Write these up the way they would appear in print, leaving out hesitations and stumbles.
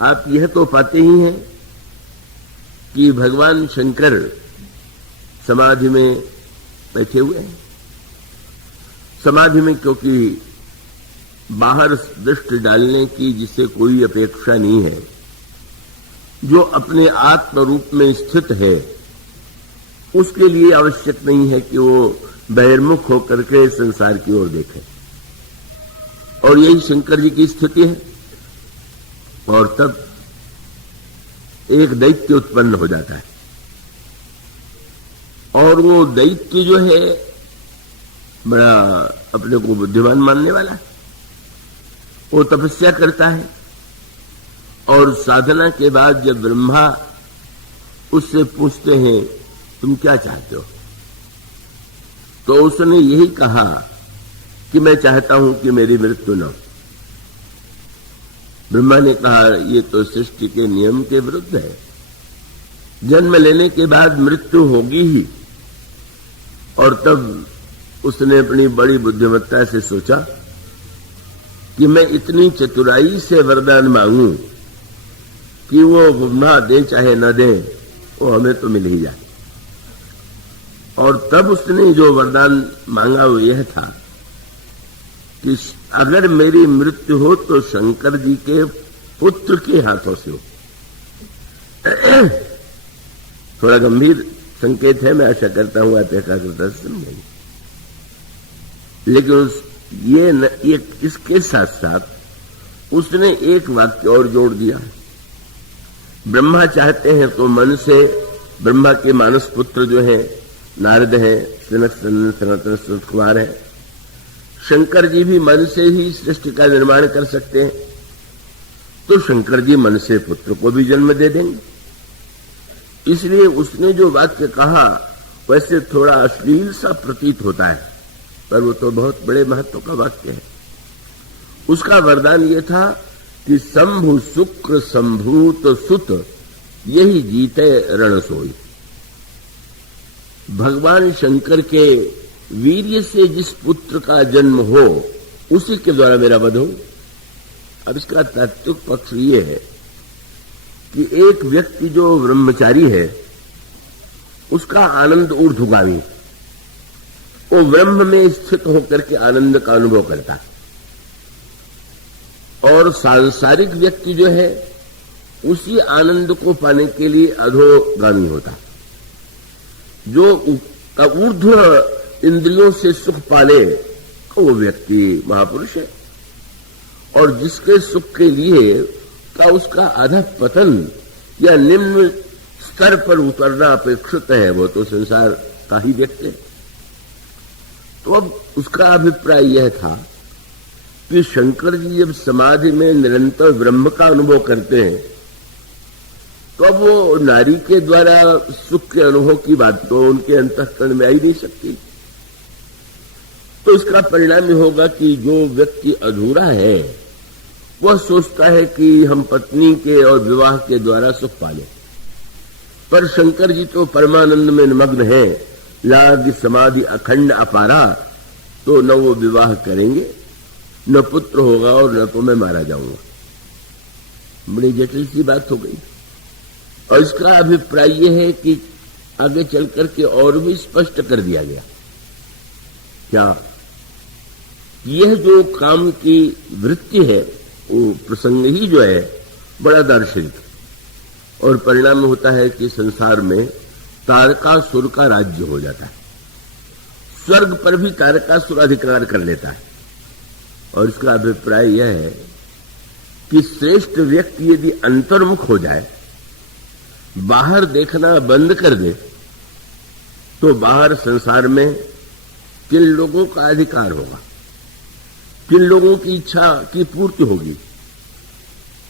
आप यह तो पाते ही हैं कि भगवान शंकर समाधि में बैठे हुए हैं। समाधि में क्योंकि बाहर दृष्टि डालने की जिसे कोई अपेक्षा नहीं है, जो अपने आत्म रूप में स्थित है, उसके लिए आवश्यक नहीं है कि वो बहिर्मुख होकर के संसार की ओर देखे। और यही शंकर जी की स्थिति है। और तब एक दैत्य उत्पन्न हो जाता है, और वो दैत्य जो है बड़ा अपने को बुद्धिमान मानने वाला है। वो तपस्या करता है, और साधना के बाद जब ब्रह्मा उससे पूछते हैं तुम क्या चाहते हो, तो उसने यही कहा कि मैं चाहता हूं कि मेरी मृत्यु न हो। ब्रह्मा ने कहा ये तो सृष्टि के नियम के विरुद्ध है, जन्म लेने के बाद मृत्यु होगी ही। और तब उसने अपनी बड़ी बुद्धिमत्ता से सोचा कि मैं इतनी चतुराई से वरदान मांगूं कि वो ब्रह्मा दे चाहे न दे, वो हमें तो मिल ही जाए। और तब उसने जो वरदान मांगा वो यह था कि अगर मेरी मृत्यु हो तो शंकर जी के पुत्र के हाथों से हो। थोड़ा गंभीर संकेत है, मैं आशा करता हूं आप एकाग्रता से समझेंगे। लेकिन इसके साथ साथ उसने एक वाक्य और जोड़ दिया। ब्रह्मा चाहते हैं तो मन से, ब्रह्मा के मानस पुत्र जो है नारद है, सनातन सनत कुमार है, शंकर जी भी मन से ही सृष्टि का निर्माण कर सकते हैं, तो शंकर जी मन से पुत्र को भी जन्म दे देंगे। इसलिए उसने जो वाक्य कहा वैसे थोड़ा अश्लील सा प्रतीत होता है, पर वो तो बहुत बड़े महत्व का वाक्य है। उसका वरदान ये था कि शंभु शुक्र संभूत सुत यही जीते रण सोई। भगवान शंकर के वीर्य से जिस पुत्र का जन्म हो उसी के द्वारा मेरा वध हो। अब इसका तात्विक पक्ष ये है कि एक व्यक्ति जो ब्रह्मचारी है उसका आनंद ऊर्ध्वगामी, वो ब्रह्म में स्थित होकर के आनंद का अनुभव करता है, और सांसारिक व्यक्ति जो है उसी आनंद को पाने के लिए अधोगामी होता है। जो ऊर्ध्व इंद्रियों से सुख पाले वो व्यक्ति महापुरुष है, और जिसके सुख के लिए का उसका आधा पतन या निम्न स्तर पर उतरना अपेक्षित है, वो तो संसार का ही व्यक्ति है। तो अब उसका अभिप्राय यह था कि शंकर जी जब समाधि में निरंतर ब्रह्म का अनुभव करते हैं तो अब वो नारी के द्वारा सुख के अनुभव की बात तो उनके अंतःकरण में आ ही नहीं सकती। तो इसका परिणाम यह होगा कि जो व्यक्ति अधूरा है वह सोचता है कि हम पत्नी के और विवाह के द्वारा सुख पाले, पर शंकर जी तो परमानंद में निमग्न है, लाग समाधि अखंड अपारा, तो न वो विवाह करेंगे, न पुत्र होगा, और न तो मैं मारा जाऊंगा। बड़ी जटिल सी बात हो गई। और इसका अभिप्राय यह है कि आगे चल करके और भी स्पष्ट कर दिया गया क्या यह जो काम की वृत्ति है वो प्रसंग ही जो है बड़ा दार्शनिक, और परिणाम होता है कि संसार में तारकासुर का राज्य हो जाता है। स्वर्ग पर भी तारकासुर अधिकार कर लेता है। और इसका अभिप्राय यह है कि श्रेष्ठ व्यक्ति यदि अंतर्मुख हो जाए, बाहर देखना बंद कर दे, तो बाहर संसार में किन लोगों का अधिकार होगा, किन लोगों की इच्छा की पूर्ति होगी,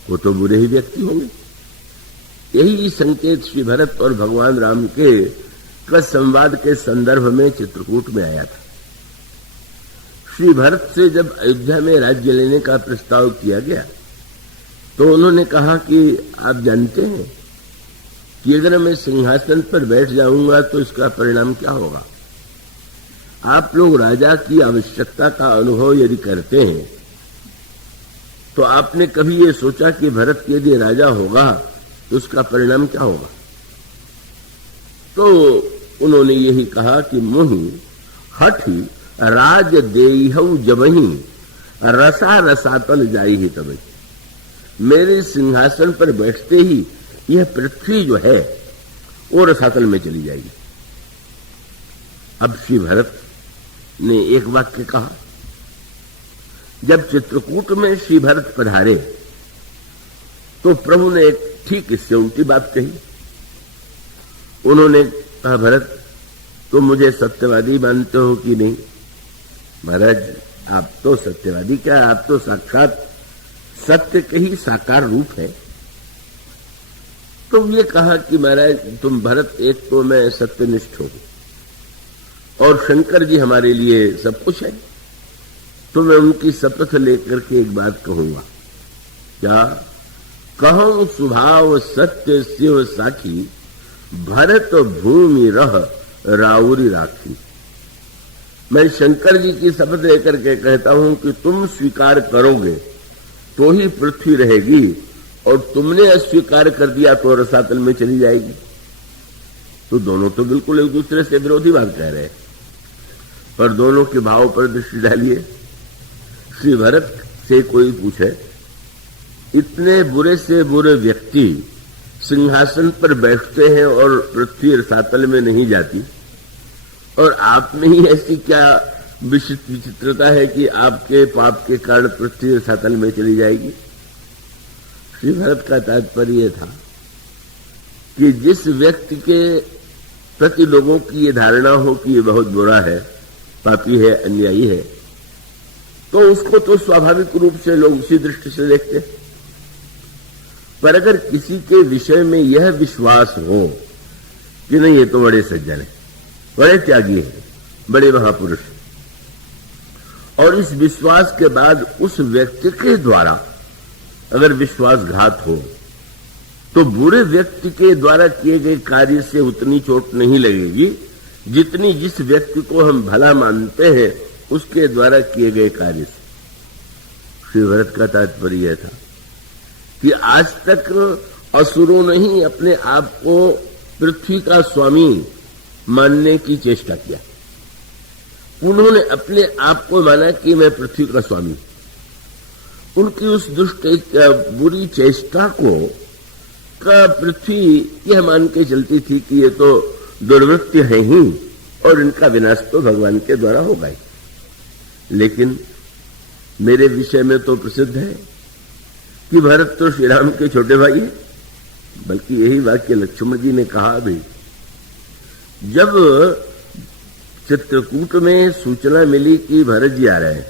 वो तो बुरे ही व्यक्ति होंगे। यही संकेत श्री भरत और भगवान राम के संवाद के संदर्भ में चित्रकूट में आया था। श्री भरत से जब अयोध्या में राज्य लेने का प्रस्ताव किया गया तो उन्होंने कहा कि आप जानते हैं कि अगर मैं सिंहासन पर बैठ जाऊंगा तो इसका परिणाम क्या होगा। आप लोग राजा की आवश्यकता का अनुभव यदि करते हैं तो आपने कभी ये सोचा कि भरत यदि राजा होगा तो उसका परिणाम क्या होगा? तो उन्होंने यही कहा कि मोहि हठि राज देहु जबहि रसा रसातल जाई ही तब। मेरे सिंहासन पर बैठते ही यह पृथ्वी जो है वो रसातल में चली जाएगी। अब श्री भरत ने एक वाक्य कहा। जब चित्रकूट में श्री भरत पधारे तो प्रभु ने एक ठीक इससे उल्टी बात कही। उन्होंने कहा, भरत तुम मुझे सत्यवादी मानते हो कि नहीं? महाराज आप तो सत्यवादी क्या, आप तो साक्षात सत्य के ही साकार रूप है। तो ये कहा कि महाराज तुम भरत, एक तो मैं सत्यनिष्ठ हूं और शंकर जी हमारे लिए सब कुछ है, तो मैं उनकी शपथ लेकर के एक बात कहूंगा। क्या कहूं? स्वभाव सत्य शिव साखी भरत भूमि रह राउरी राखी। मैं शंकर जी की शपथ लेकर के कहता हूं कि तुम स्वीकार करोगे तो ही पृथ्वी रहेगी, और तुमने अस्वीकार कर दिया तो रसातल में चली जाएगी। तो दोनों तो बिल्कुल एक दूसरे से विरोधी बात कह रहे हैं, पर दोनों के भाव पर दृष्टि डालिए। श्री भरत से कोई पूछे, इतने बुरे से बुरे व्यक्ति सिंहासन पर बैठते हैं और पृथ्वी रसातल में नहीं जाती, और आप में ही ऐसी क्या विचित्रता है कि आपके पाप के कारण पृथ्वी रसातल में चली जाएगी? श्री भरत का तात्पर्य था कि जिस व्यक्ति के प्रति लोगों की ये धारणा हो कि ये बहुत बुरा है, पापी है, अन्यायी है, तो उसको तो स्वाभाविक रूप से लोग उसी दृष्टि से देखते। पर अगर किसी के विषय में यह विश्वास हो कि नहीं ये तो बड़े सज्जन है, बड़े त्यागी है, बड़े महापुरुष, और इस विश्वास के बाद उस व्यक्ति के द्वारा अगर विश्वासघात हो तो बुरे व्यक्ति के द्वारा किए गए कार्य से उतनी चोट नहीं लगेगी जितनी जिस व्यक्ति को हम भला मानते हैं उसके द्वारा किए गए कार्य से। श्री भरत का तात्पर्य था कि आज तक असुरों ने ही अपने आप को पृथ्वी का स्वामी मानने की चेष्टा किया। उन्होंने अपने आप को माना कि मैं पृथ्वी का स्वामी। उनकी उस दुष्ट बुरी चेष्टा को पृथ्वी यह मान के चलती थी कि ये तो दुर्वृत्ति है ही और इनका विनाश तो भगवान के द्वारा होगा ही। लेकिन मेरे विषय में तो प्रसिद्ध है कि भरत तो श्री राम के छोटे भाई है। बल्कि यही वाक्य लक्ष्मण जी ने कहा भी, जब चित्रकूट में सूचना मिली कि भरत जी आ रहे हैं,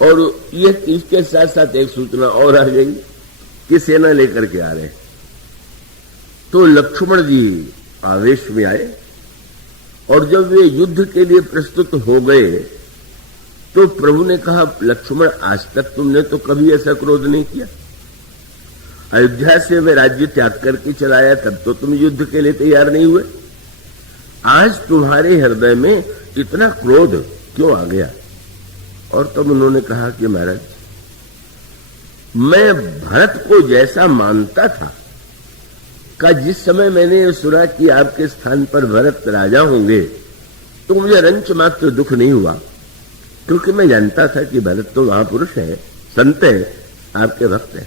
और यह इसके साथ साथ एक सूचना और आ गई कि सेना लेकर के आ रहे हैं, तो लक्ष्मण जी आवेश में आए, और जब वे युद्ध के लिए प्रस्तुत हो गए तो प्रभु ने कहा, लक्ष्मण आज तक तुमने तो कभी ऐसा क्रोध नहीं किया। अयोध्या से वे राज्य त्याग करके चलाया, तब तो तुम युद्ध के लिए तैयार नहीं हुए। आज तुम्हारे हृदय में इतना क्रोध क्यों आ गया? और तब उन्होंने कहा कि महाराज, मैं भरत को जैसा मानता था का जिस समय मैंने सुना कि आपके स्थान पर भरत राजा होंगे तो मुझे रंच मात्र दुख नहीं हुआ, क्योंकि मैं जानता था कि भरत तो महापुरुष है, संत है, आपके भक्त है।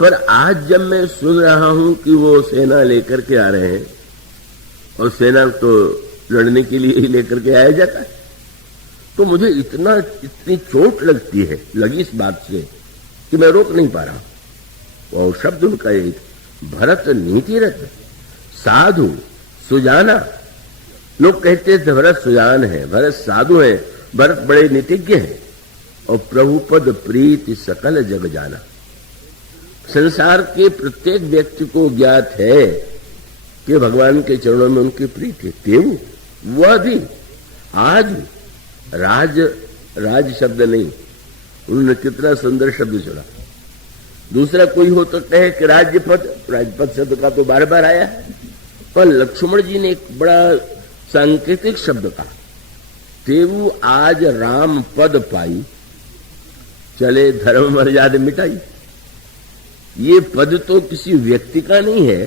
पर आज जब मैं सुन रहा हूं कि वो सेना लेकर के आ रहे हैं, और सेना तो लड़ने के लिए ही लेकर के आया जाता है, तो मुझे इतनी चोट लगी इस बात से कि मैं रोक नहीं पा रहा। और शब्द उनका यही, भरत नीतिरत्न साधु सुजाना। लोग कहते थे भरत सुजान है, भरत साधु है, भरत बड़े नीतिज्ञ हैं, और प्रभुपद प्रीति सकल जग जाना। संसार के प्रत्येक व्यक्ति को ज्ञात है कि भगवान के चरणों में उनकी प्रीति है। वह भी आज राज शब्द नहीं, उन्होंने कितना सुंदर शब्द चुना। दूसरा कोई हो तो कहे कि राज्यपद शब्द का तो बार बार आया है, पर लक्ष्मण जी ने एक बड़ा सांकेतिक शब्द कहा, तेऊ आज राम पद पाई चले धर्म मर्यादा मिटाई। ये पद तो किसी व्यक्ति का नहीं है,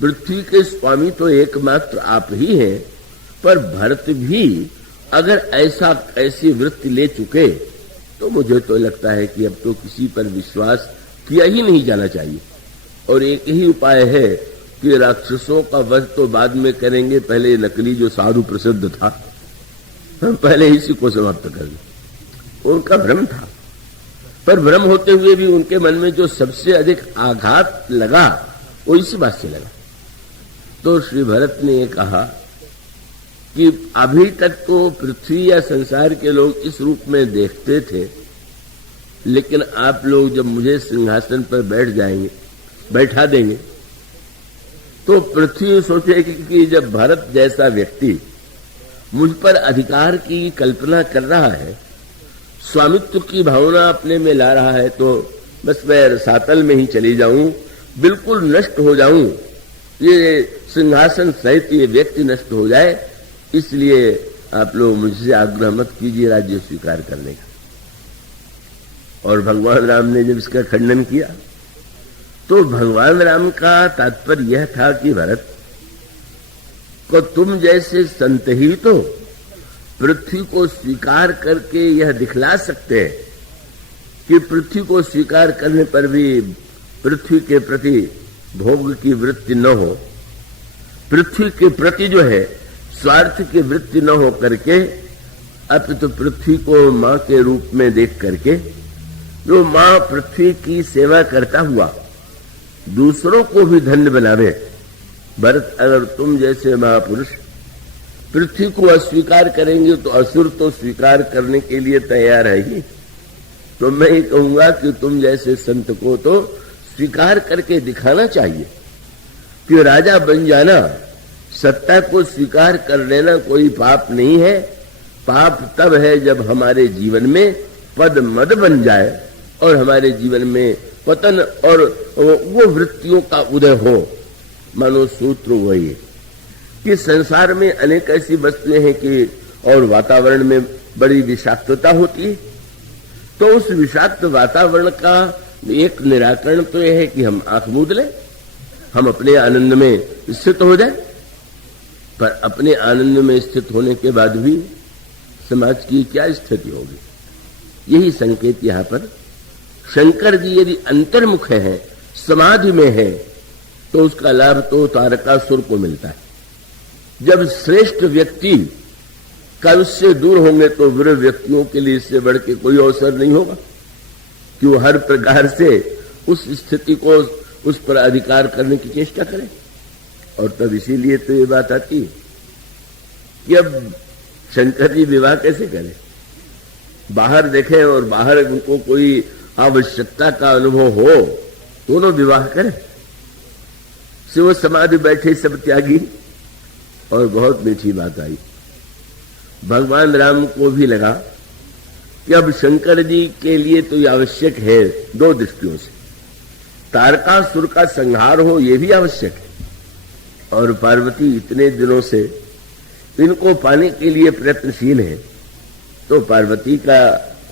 पृथ्वी के स्वामी तो एकमात्र आप ही हैं। पर भरत भी अगर ऐसी वृत्ति ले चुके तो मुझे तो लगता है कि अब तो किसी पर विश्वास किया ही नहीं जाना चाहिए। और एक ही उपाय है कि राक्षसों का वध तो बाद में करेंगे, पहले नकली जो साधु प्रसिद्ध था हम पहले इसी को समाप्त कर दें। उनका भ्रम था, पर भ्रम होते हुए भी उनके मन में जो सबसे अधिक आघात लगा वो इसी बात से लगा। तो श्री भरत ने ये कहा कि अभी तक तो पृथ्वी या संसार के लोग इस रूप में देखते थे, लेकिन आप लोग जब मुझे सिंहासन पर बैठा देंगे तो पृथ्वी सोचेगी कि जब भरत जैसा व्यक्ति मुझ पर अधिकार की कल्पना कर रहा है, स्वामित्व की भावना अपने में ला रहा है, तो बस मैं रसातल में ही चली जाऊं, बिल्कुल नष्ट हो जाऊं, ये सिंहासन सहित ये व्यक्ति नष्ट हो जाए। इसलिए आप लोग मुझसे आग्रह मत कीजिए राज्य स्वीकार करने का। और भगवान राम ने जब इसका खंडन किया तो भगवान राम का तात्पर्य यह था कि भरत को तुम जैसे संत ही तो पृथ्वी को स्वीकार करके यह दिखला सकते हैं कि पृथ्वी को स्वीकार करने पर भी पृथ्वी के प्रति भोग की वृत्ति न हो, पृथ्वी के प्रति जो है स्वार्थ की वृत्ति न हो करके अपितु पृथ्वी को मां के रूप में देख करके जो मां पृथ्वी की सेवा करता हुआ दूसरों को भी धन्य बनावे। भरत, अगर तुम जैसे महापुरुष पृथ्वी को अस्वीकार करेंगे तो असुर तो स्वीकार करने के लिए तैयार है ही। तो मैं ये कहूंगा कि तुम जैसे संत को तो स्वीकार करके दिखाना चाहिए कि राजा बन जाना, सत्ता को स्वीकार कर लेना कोई पाप नहीं है। पाप तब है जब हमारे जीवन में पद मद बन जाए और हमारे जीवन में पतन और वो वृत्तियों का उदय हो। मानो सूत्र वही है कि संसार में अनेक ऐसी वस्तुएं हैं कि और वातावरण में बड़ी विषाक्तता होती है, तो उस विषाक्त वातावरण का एक निराकरण तो यह है कि हम आंख मूंद लें, हम अपने आनंद में स्थित हो जाए। पर अपने आनंद में स्थित होने के बाद भी समाज की क्या स्थिति होगी, यही संकेत यहाँ पर शंकर जी यदि अंतर्मुख है, समाधि में है, तो उसका लाभ तो तारकासुर को मिलता है। जब श्रेष्ठ व्यक्ति का उससे दूर होंगे तो वीर व्यक्तियों के लिए इससे बढ़ के कोई अवसर नहीं होगा कि वो हर प्रकार से उस स्थिति को उस पर अधिकार करने की चेष्टा करें। और तब इसीलिए तो ये बात आती है कि अब शंकर जी विवाह कैसे करें, बाहर देखें और बाहर उनको कोई आवश्यकता का अनुभव हो, दोनों विवाह करें। शिव समाधि बैठे सब त्यागी। और बहुत मीठी बात आई, भगवान राम को भी लगा कि अब शंकर जी के लिए तो ये आवश्यक है दो दृष्टियों से, तारकासुर का संहार हो ये भी आवश्यक है, और पार्वती इतने दिनों से इनको पाने के लिए प्रयत्नशील है, तो पार्वती का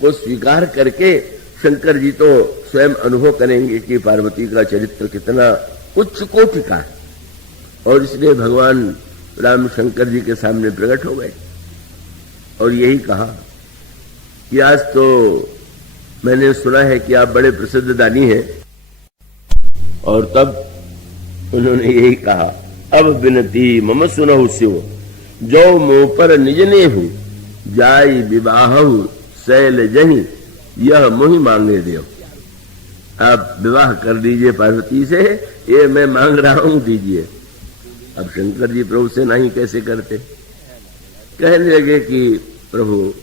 को स्वीकार करके शंकर जी तो स्वयं अनुभव करेंगे कि पार्वती का चरित्र कितना उच्च कोटि का है। और इसलिए भगवान राम शंकर जी के सामने प्रकट हो गए और यही कहा कि आज तो मैंने सुना है कि आप बड़े प्रसिद्ध दानी हैं। और तब उन्होंने यही कहा, अब विनती मम सुनहु शिव, जो मुंह पर निज ने हूं, जाई विवाहु शैल जही, यह मोहि मांगे देव। आप विवाह कर दीजिए पार्वती से, ये मैं मांग रहा हूं दीजिए। अब शंकर जी प्रभु से नहीं कैसे करते, कहने लगे कि प्रभु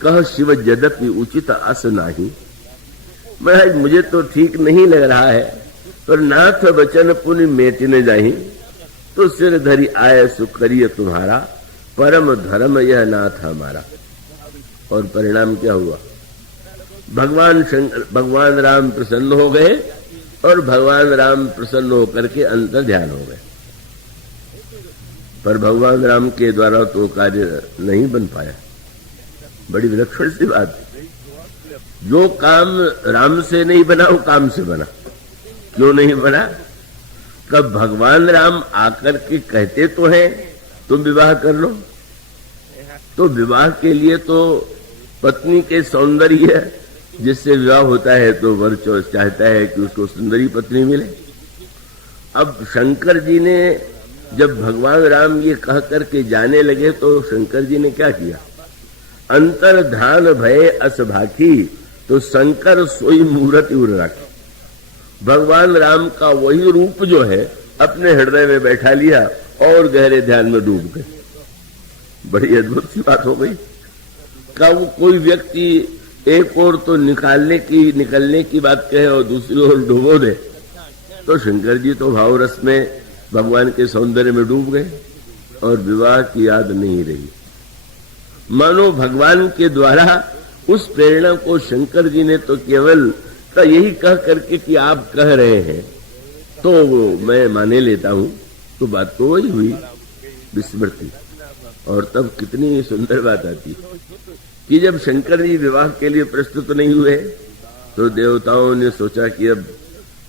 कह शिव यद्यपि उचित अस नाही। महाराज मुझे तो ठीक नहीं लग रहा है, पर नाथ वचन पुण्य मेटने जाही, तो सिर धरी आय सुख करिए तुम्हारा, परम धर्म यह नाथ हमारा। और परिणाम क्या हुआ, भगवान राम प्रसन्न हो गए और भगवान राम प्रसन्न होकर के अंतर ध्यान हो गए। पर भगवान राम के द्वारा तो कार्य नहीं बन पाया, बड़ी विलक्षण सी बात। जो काम राम से नहीं बना वो काम से बना। क्यों नहीं बना? कब भगवान राम आकर के कहते तो हैं तुम विवाह कर लो, तो विवाह के लिए तो पत्नी के सौंदर्य जिससे विवाह होता है तो वर चाहता है कि उसको सुंदरी पत्नी मिले। अब शंकर जी ने जब भगवान राम ये कह करके जाने लगे तो शंकर जी ने क्या किया? अंतर ध्यान भय अस भाखी, तो शंकर सोई मूरत उर राखी। भगवान राम का वही रूप जो है अपने हृदय में बैठा लिया और गहरे ध्यान में डूब गए। बड़ी अद्भुत सी बात हो गई। का वो कोई व्यक्ति एक ओर तो निकलने की बात कहे और दूसरी ओर डूबो दे, तो शंकर जी तो भाव रस में भगवान के सौंदर्य में डूब गए और विवाह की याद नहीं रही। मानो भगवान के द्वारा उस प्रेरणा को शंकर जी ने तो केवल का यही कह करके कि आप कह रहे हैं तो मैं माने लेता हूं, तो बात तो वही हुई विस्मृति। और तब कितनी सुंदर बात आती कि जब शंकर जी विवाह के लिए प्रस्तुत नहीं हुए तो देवताओं ने सोचा कि अब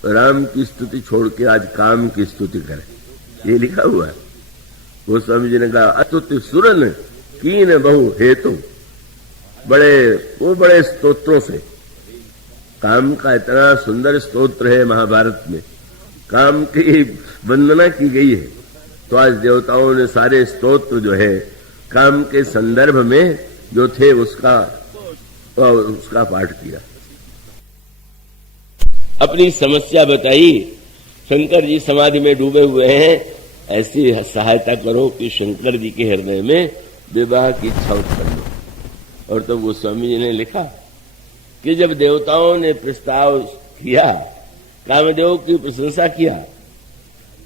राम की स्तुति छोड़ के आज काम की स्तुति करें। ये लिखा हुआ है। वो स्वामी जी ने कहा अस्तुति सुरन कीन बहु हेतु, बड़े स्तोत्रों से, काम का इतना सुंदर स्तोत्र है महाभारत में, काम की वंदना की गई है। तो आज देवताओं ने सारे स्तोत्र जो है काम के संदर्भ में जो थे उसका पाठ किया, अपनी समस्या बताई। शंकर जी समाधि में डूबे हुए हैं, ऐसी सहायता करो कि शंकर जी के हृदय में विवाह की इच्छा उत्पन्न हो। और तब गोस्वामी जी ने लिखा कि जब देवताओं ने प्रस्ताव किया, कामदेव की प्रशंसा किया,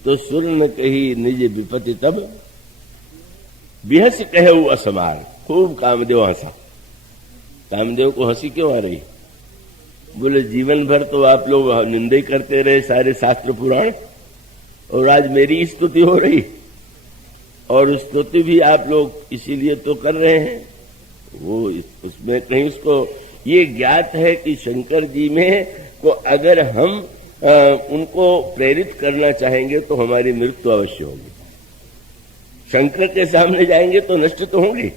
तो सुर न कही निज विपत्ति तब बिहस कहु असमार। खूब कामदेव हंसा। कामदेव को हंसी क्यों आ रही? बोले जीवन भर तो आप लोग निंदा करते रहे सारे शास्त्र पुराण, और आज मेरी स्तुति हो रही, और स्तुति भी आप लोग इसीलिए तो कर रहे हैं। वो उसमें कहीं उसको ये ज्ञात है कि शंकर जी में को अगर हम उनको प्रेरित करना चाहेंगे तो हमारी मृत्यु अवश्य होगी। शंकर के सामने जाएंगे तो नष्ट तो होंगे,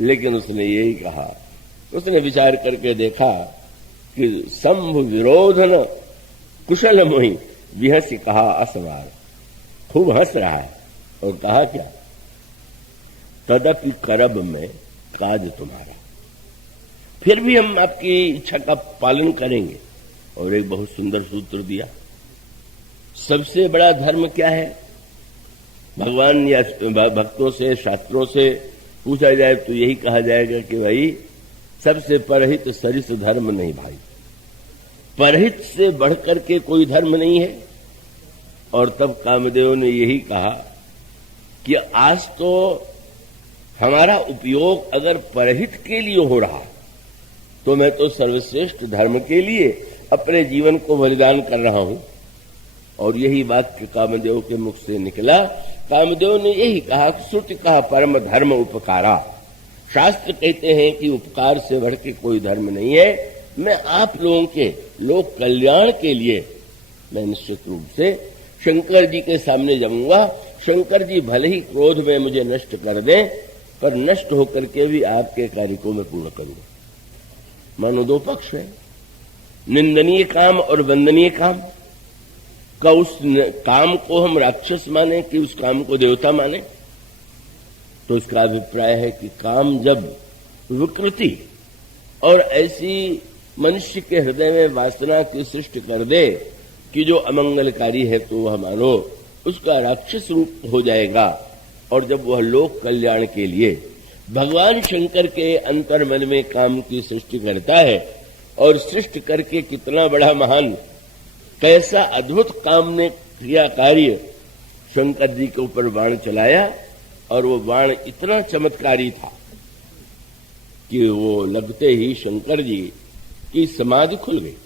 लेकिन उसने यही कहा। उसने विचार करके देखा कि शंभु विरोधन कुशल मोहि विहसी कहा असवार। खूब हंस रहा है और कहा क्या? तदपि करब में काज तुम्हारा, फिर भी हम आपकी इच्छा का पालन करेंगे। और एक बहुत सुंदर सूत्र दिया। सबसे बड़ा धर्म क्या है? भगवान या भक्तों से, शास्त्रों से पूछा जाए तो यही कहा जाएगा कि भाई सबसे परहित सरिस धर्म नहीं भाई। परहित से बढ़कर के कोई धर्म नहीं है। और तब कामदेव ने यही कहा कि आज तो हमारा उपयोग अगर परहित के लिए हो रहा तो मैं तो सर्वश्रेष्ठ धर्म के लिए अपने जीवन को बलिदान कर रहा हूं। और यही वाक्य कामदेव के मुख से निकला। कामदेव ने यही कहा कि श्रुति कहा परम धर्म उपकारा। शास्त्र कहते हैं कि उपकार से बढ़ के कोई धर्म नहीं है। मैं आप लोगों के लोक कल्याण के लिए मैं निश्चित रूप से शंकर जी के सामने जाऊंगा। शंकर जी भले ही क्रोध में मुझे नष्ट कर दें, पर नष्ट होकर के भी आपके कार्य को मैं पूर्ण करूंगा। मानो दो पक्ष है, निंदनीय काम और वंदनीय काम। का उस काम को हम राक्षस माने कि उस काम को देवता माने? तो इसका अभिप्राय है कि काम जब विकृति और ऐसी मनुष्य के हृदय में वासना की सृष्टि कर दे कि जो अमंगलकारी है, तो वह मानो उसका राक्षस रूप हो जाएगा। और जब वह लोक कल्याण के लिए भगवान शंकर के अंतर्मन में काम की सृष्टि करता है, और सृष्टि करके कितना बड़ा महान, कैसा अद्भुत काम ने किया कार्य, शंकर जी के ऊपर बाण चलाया, और वो बाण इतना चमत्कारी था कि वो लगते ही शंकर जी की समाधि खुल गई।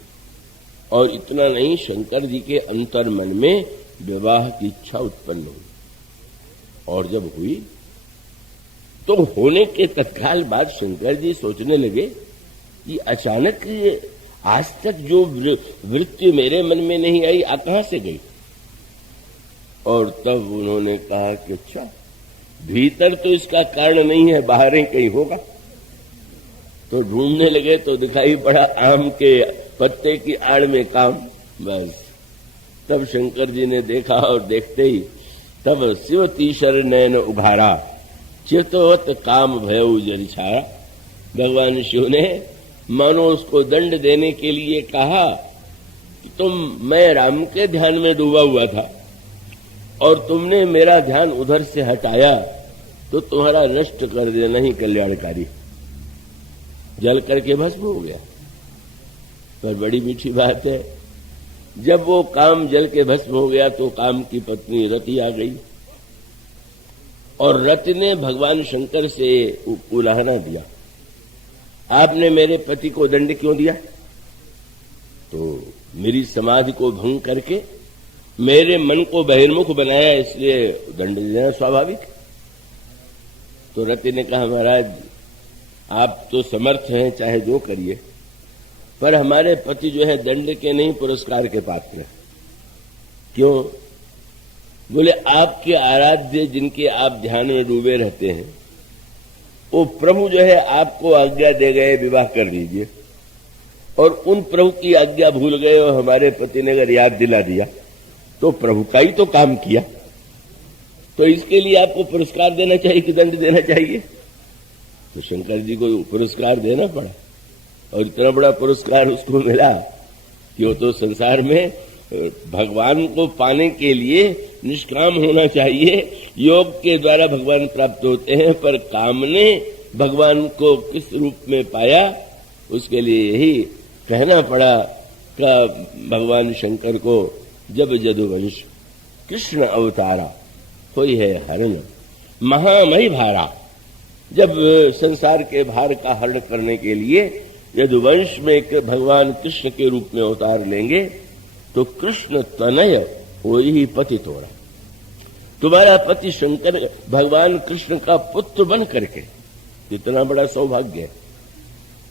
और इतना नहीं, शंकर जी के अंतर्मन में विवाह की इच्छा उत्पन्न हुई। और जब हुई तो होने के तत्काल बाद शंकर जी सोचने लगे कि अचानक आज तक जो वृत्ति मेरे मन में नहीं आई, आ कहां से गई? और तब उन्होंने कहा कि अच्छा, भीतर तो इसका कारण नहीं है, बाहर ही कहीं होगा। तो ढूंढने लगे तो दिखाई पड़ा आम के पत्ते की आड़ में काम। बस तब शंकर जी ने देखा और देखते ही तब शिव तीसर नैन उघारा, चितवत काम भयउ जरि छारा। भगवान शिव ने मानो उसको दंड देने के लिए कहा कि मैं राम के ध्यान में डूबा हुआ था और तुमने मेरा ध्यान उधर से हटाया, तो तुम्हारा नष्ट कर देना ही कल्याणकारी। जल करके भस्म हो गया। पर बड़ी मीठी बात है, जब वो काम जल के भस्म हो गया तो काम की पत्नी रति आ गई और रति ने भगवान शंकर से उलाहना दिया, आपने मेरे पति को दंड क्यों दिया? तो मेरी समाधि को भंग करके मेरे मन को बहिर्मुख बनाया, इसलिए दंड देना स्वाभाविक। तो रति ने कहा, महाराज आप तो समर्थ हैं, चाहे जो करिए, पर हमारे पति जो है दंड के नहीं पुरस्कार के पात्र हैं। क्यों? बोले आपके आराध्य जिनके आप ध्यान में डूबे रहते हैं, वो प्रभु जो है आपको आज्ञा दे गए विवाह कर लीजिए, और उन प्रभु की आज्ञा भूल गए और हमारे पति ने अगर याद दिला दिया तो प्रभु का ही तो काम किया, तो इसके लिए आपको पुरस्कार देना चाहिए कि दंड देना चाहिए? तो शंकर जी को पुरस्कार देना पड़ा और इतना बड़ा पुरस्कार उसको मिला कि वो तो संसार में भगवान को पाने के लिए निष्काम होना चाहिए। योग के द्वारा भगवान प्राप्त होते हैं, पर काम ने भगवान को किस रूप में पाया, उसके लिए यही कहना पड़ा कि भगवान शंकर को जब यदुवंश कृष्ण अवतारा कोई है हरण महामही भारा। जब संसार के भार का हरण करने के लिए यदुवंश में भगवान कृष्ण के रूप में अवतार लेंगे, तो कृष्ण तनय वही ही पति तोड़ा। तुम्हारा पति शंकर भगवान कृष्ण का पुत्र बन करके, इतना बड़ा सौभाग्य है।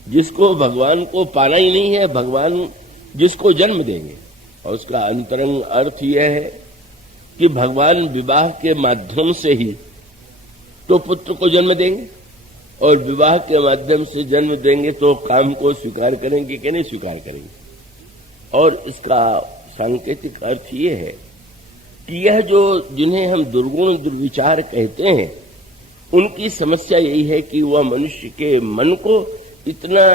जिसको भगवान को पाना ही नहीं है, भगवान जिसको जन्म देंगे, और उसका अंतरंग अर्थ यह है कि भगवान विवाह के माध्यम से ही तो पुत्र को जन्म देंगे, और विवाह के माध्यम से जन्म देंगे तो काम को स्वीकार करेंगे कि नहीं स्वीकार करेंगे। और इसका सांकेतिक अर्थ ये है कि यह जो जिन्हें हम दुर्गुण दुर्विचार कहते हैं, उनकी समस्या यही है कि वह मनुष्य के मन को इतना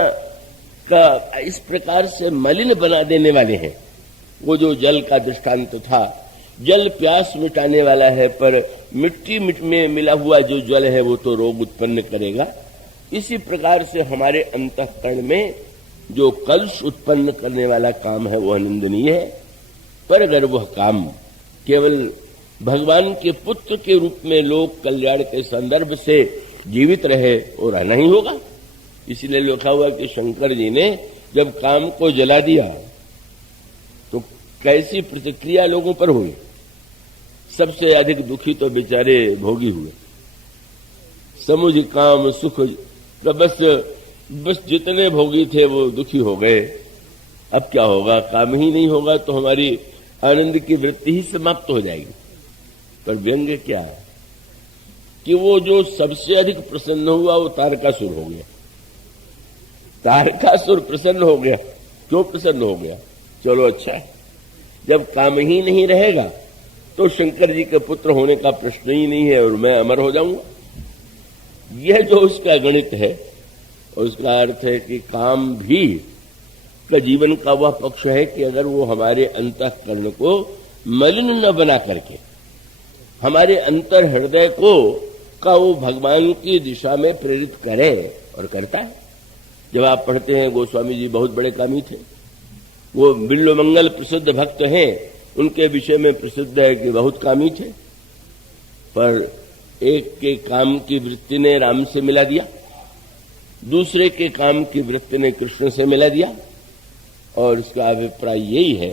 का इस प्रकार से मलिन बना देने वाले हैं। वो जो जल का दृष्टांत था, जल प्यास मिटाने वाला है, पर मिट्टी में मिला हुआ जो जल है वो तो रोग उत्पन्न करेगा। इसी प्रकार से हमारे अंतःकरण में जो कलुष उत्पन्न करने वाला काम है वो अनिंदनीय है, पर अगर वह काम केवल भगवान के पुत्र के रूप में लोक कल्याण के संदर्भ से जीवित रहे और रहना ही होगा। इसीलिए लिखा हुआ कि शंकर जी ने जब काम को जला दिया तो कैसी प्रतिक्रिया लोगों पर हुई। सबसे अधिक दुखी तो बेचारे भोगी हुए। समुझ काम सुख, तो बस जितने भोगी थे वो दुखी हो गए। अब क्या होगा? काम ही नहीं होगा तो हमारी आनंद की वृत्ति ही समाप्त हो जाएगी। पर व्यंग्य क्या है कि वो जो सबसे अधिक प्रसन्न हुआ वो तारकासुर हो गया। तारकासुर प्रसन्न हो गया। क्यों प्रसन्न हो गया? चलो अच्छा है, जब काम ही नहीं रहेगा तो शंकर जी के पुत्र होने का प्रश्न ही नहीं है और मैं अमर हो जाऊंगा। यह जो उसका गणित है, उसका अर्थ है कि काम भी का जीवन का वह पक्ष है कि अगर वो हमारे अंतःकरण को मलिन न बना करके हमारे अंतर हृदय को का वो भगवान की दिशा में प्रेरित करे, और करता है। जब आप पढ़ते हैं, गोस्वामी जी बहुत बड़े कामी थे। वो बिल्वमंगल प्रसिद्ध भक्त हैं, उनके विषय में प्रसिद्ध है कि बहुत कामी थे, पर एक के काम की वृत्ति ने राम से मिला दिया, दूसरे के काम की वृत्ति ने कृष्ण से मिला दिया। और इसका अभिप्राय यही है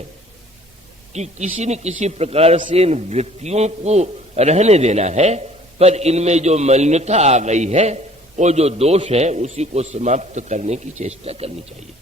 कि किसी न किसी प्रकार से इन वृत्तियों को रहने देना है, पर इनमें जो मलिनता आ गई है वो जो दोष है उसी को समाप्त करने की चेष्टा करनी चाहिए।